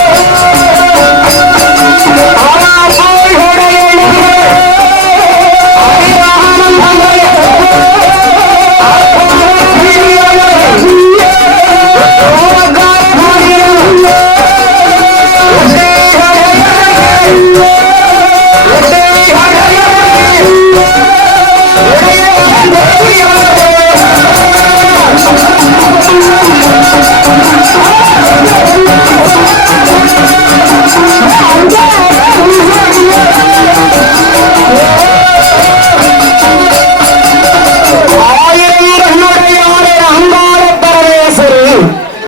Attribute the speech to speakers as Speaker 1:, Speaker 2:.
Speaker 1: Oh,